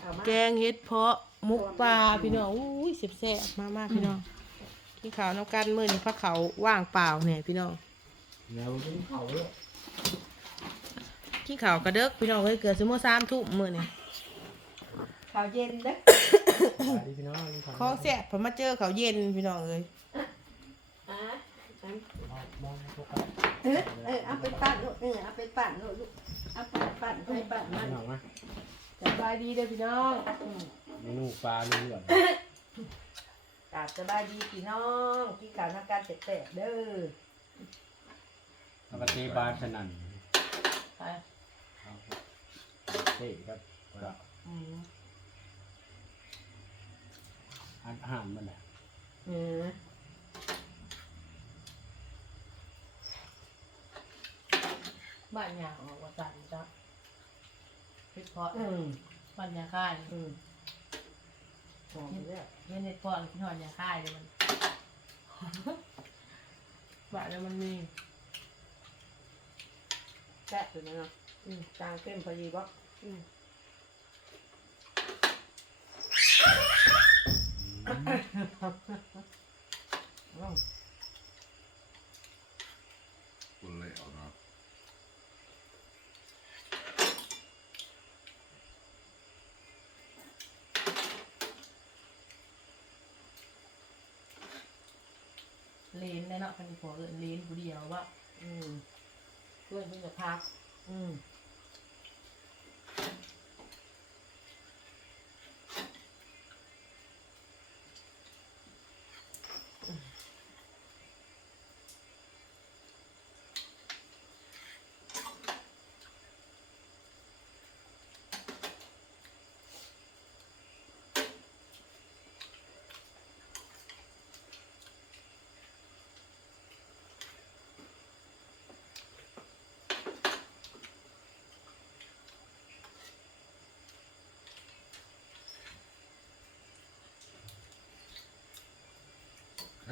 เอามาแกงเฮ็ดเพาะมุกปลาพี่น้องอุ้ยเสียบแซ่บมากมากๆพี่น้องกินข้าวน้ำกันมื้อนี้พักเขาวว่างเปล่าเนี่ยพี่น้องแล้วกินเขาเลยกินข้าวกระเดึกพี่น้องเฮ้ยเกิดสมมติสามทุ่มมื้อนี้ข้าวเย็นเด้อสวัสดีพี่น้องกินข้าวของแซ่บพอมาเจอข้าวเย็นพี่น้องเอ้ยอะอันมองมองพวกกันเออเออเอาไปปั่นลูกเออเอาไปปั่นลูกลูกเอาไปปั่นไปปั่นมันพี่น้องมา สบายดีเด้อพี่น้องอืมเมนูปลาเลือดกราบสบายดีพี่น้องกินข้าวน้ำกันแตกๆเด้อปกติปลาสนั่นไปเฮ้ยครับก็อืมอาหารมันแหละเออบ้านยาออกว่าสั่นจ้ะ เฮ็ดเพาะอืมบ้านยาค่ายอืมหอมเลยอะเฮ็ดเฮ็ดเพาะกินหอดยาค่ายเลยมันบ้านแล้วมันมีแซ่บอยู่นะเนาะอืมจางเข้มพอดีบ่อืมอืมคนเลยเอาเนาะ เลนได้เนาะคันนี้พอเอิ้นเลนผู้เดียวว่าอืมเพื่อนเพิ่นจะพัก อืม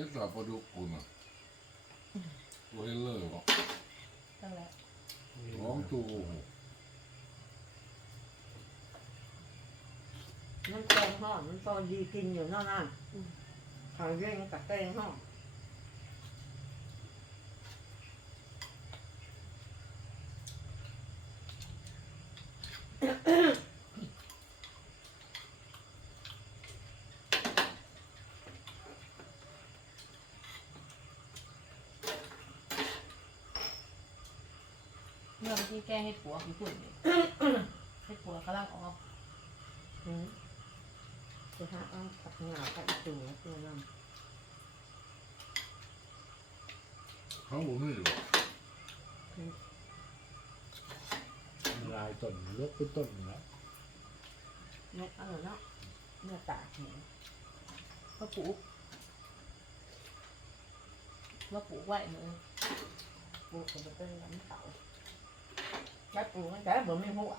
ให้สอบประดุกคุณอะตัวให้เลิกอะตั้งแต่ร้องตูมันแกงห่อมันตอนดีกินอยู่เนั่นน่ะข้าวเย็นกับแกงห่อเรื่องที่แกงเฮ็ดปัวญี่ปุ่นนี่เฮ็ดปัวกำลังออกอืมจะหาเอาผักหงาผักตัวตัวนั้นเขาบอกไม่หรอกลายต้นลกเป็นต้นแล้วนกเอาเนาะเนื้อตากหมูมาปลูกมาปลูกไว้เนอะปลูกมันเป็นน้ำเต่า แล้วปลูกมันแต่บ่มีหัว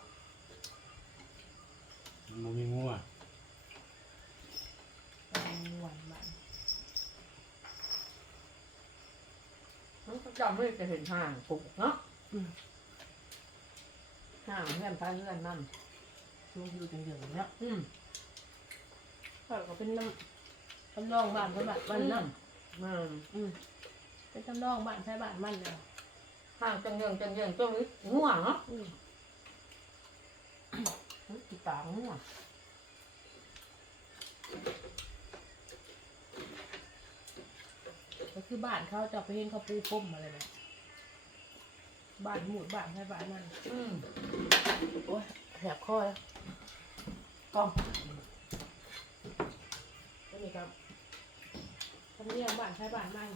มันมีงัวเอาหวานมันมันก็จำไม่จะเห็นห่างปลูกเนาะห่างเพื่อนพาเพื่อนนั่นช่วงอยู่จังๆเนาะอืมก็ก็เป็นน้ำทำนองบ้านเขาบ้านมันเนาะอืมอืมเป็นทำนองบ้านใช้บ้านมันเนาะ ห่างจังเยิงจังเยิงจังนี้ง่วงเนาะอืมติดตามง่วงก็คือบ้านเขาจะไปเห็นเขาปูพรมอะไรนะบ้านหมุดบ้านใช้บ้านมันอืมโอ้ยแหบคอแล้วกล้องนี่ครับทำเนียมบ้านใช้บ้านมัน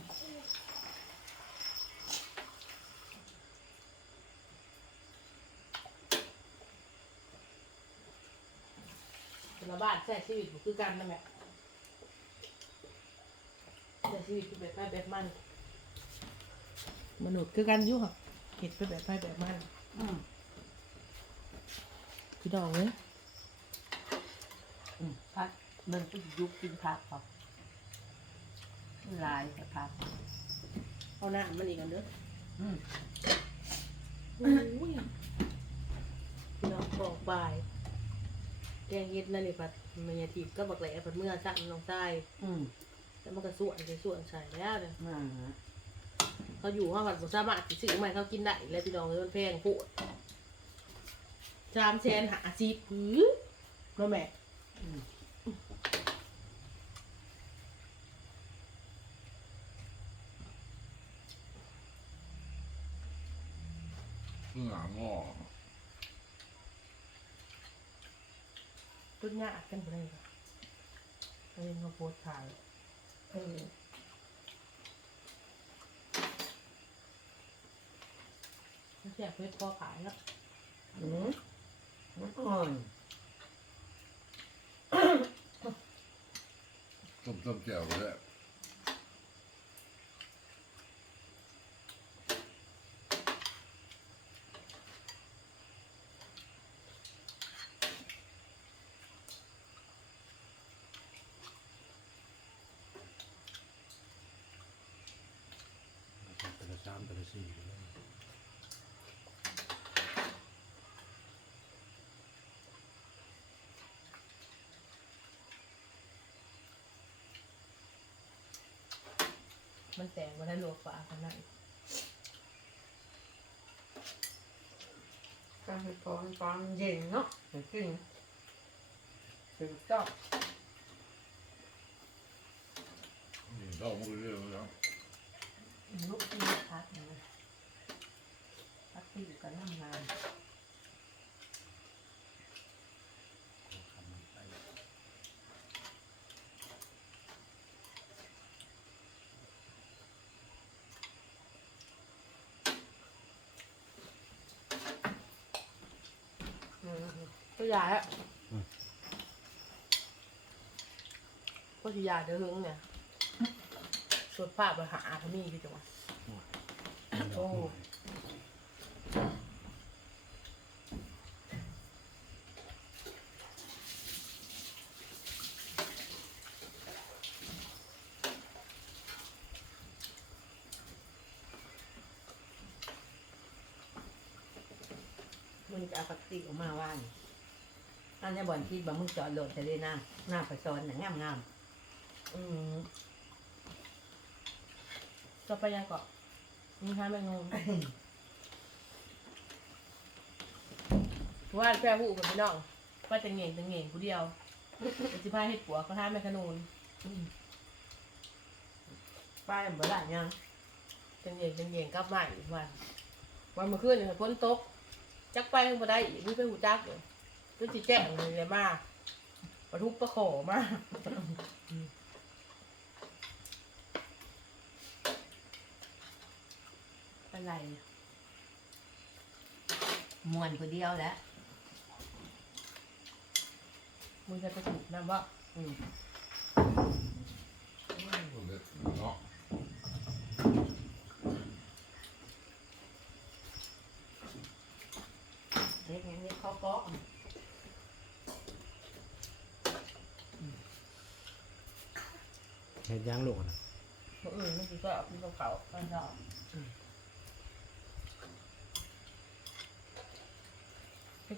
ละบ้านใช้ชีวิตบ่คือกันนะแม่ใช้ชีวิตคือแบบไปแบบมันมนุษย์คือกันอยู่ค่ะเห็ดไปแบบไปแบบมันอืมพี่น้องเลยอืมพักมันก็ยุบกินพักครับลายกับพักเอาหน้ามันอีกกันเด้ออืม อุ้ยพี่น้องบอกบาย แกงเฮ็ดนั่นนี่ปัดมันยาถีบก็บักแหล่ปัดเมื่อสั่นลงใต้อืมแล้วมันก็ส่วนไปส่วนใส่แล้วเนี่ยนั่นนะเขาอยู่ห้องผัดบุษามารถสิซื้อใหม่เขากินได้แล้วพี่น้องเลยมันแพงโพดจามแชนหาซีผือมาแม่อืมเนื้องอ ตุ้นยากกันไปเลยค่ะเขาเรียนเขาโพสต์ขายเออไม่ใช่เพชรพอขายแล้วอืมมันอ่อนต้มต้มแจ่วก็ได้เป็นละ สามเป็นละสี่เลยมันแต่งมาได้โลฟ้าขนาดการให้พอให้ฟังเย็นเนาะจริงถูกต้องนี่เราไม่เรื่องแล้ว ลูกที่พักนะพักที่อยู่กับน้ำงานทำมันไปอืมก็ยาอะก็สิยาเด้อดหึงเนี่ย สวดภาพไปหาเขานี่พี่จังหวะโอ้มึงจะเอาปฏิออกมาว่านี่อันนี้บ่อนที่บ่มึงจอดรถทะเลหน้าหน้าประซอนหนังงามงามอืม จะไปยังเกาะมีทานไปงงว่าแพร่ผู้กับพี่น้องว่าจะเง่งจะเง่งผู้เดียวจะสิพาเฮ็ดปัวก็ทานแม่ขนูนๆป้ายบ่ได้ยังจะเง่งจะเง่งกลับมาอีกวัน วันเมื่อคืนเนี่ยฝนตก จักไปยังบ่ได้อีกนี่ไปหูจักเลยก็สิแจ้งเลยเลยมาประทุบประโขมาอ ไรมวนคนเดียวแหล้วมึงจะไปถูกนำว่าอืมเด็ดเนาะเด็กอย่างนี้เขาก็เฮ็ดย่างลูกนะเมื่ออื่นไม่กี่ก็เอาพี่เขาเขาตอนเช้าไ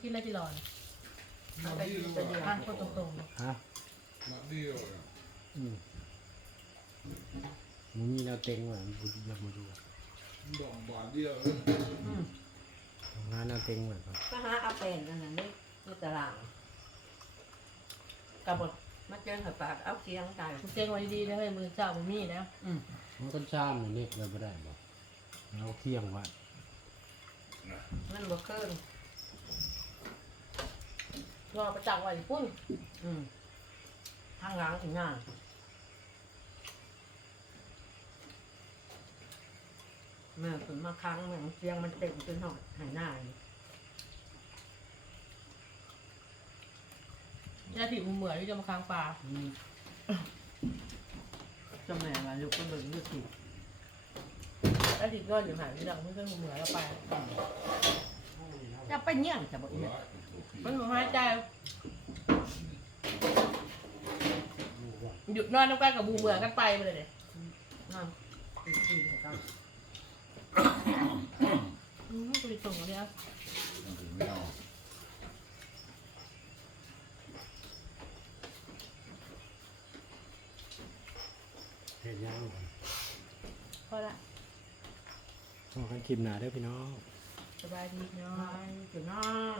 กินอะไรที่รอนมาไปดีกินแล้วไปอยู่อะห้างคนตรงฮะมาดีแล้วอะอืมมึงมีแนวเต็งว่ะมึงอยากมาดูดอกบาทเดียวอืมงานแนวเต็งว่ะครับก็หาเอาเป็นนั่นน่ะนี่นี่ตารางๆกับบทมาเจอหัวปากเอาเสียงตายเจ๊งไว้ดีๆนะเฮ้ยมือเจ้ามันมีนะอืมมันก็ชามเนี่ยเล็กเลยไม่ได้บ่เราเที่ยงไว่ามันบ่เกิน รอประจักษ์ไว้พุ่นอืมทางหลังถึงงานแม่ถึงมาครั้งแม่เสียงมันเต็มจนหอดหายหน้าเลยยาถีบมือเหมือนที่จะมาค้างปลาอืมเจ้าแม่ว่าลูกก็เบิ่งอยู่สิยาถีบก็อยู่หายที่หลังไม่เคยมือเหมือนแล้วไป จะไปเยี่ยงจะบอกอีกร้อย มันหัวหายใจหยุดนอนน้ำกันกับบูเบื่อกันไปเลยเนี่ยนอนตื่นตื่นขอกันอืมไปส่งเลยอะมันเห็นยังพอละพอกันคลิปหนาเด้อพี่น้องสบายดีเนาะ ไปเดี๋น้อง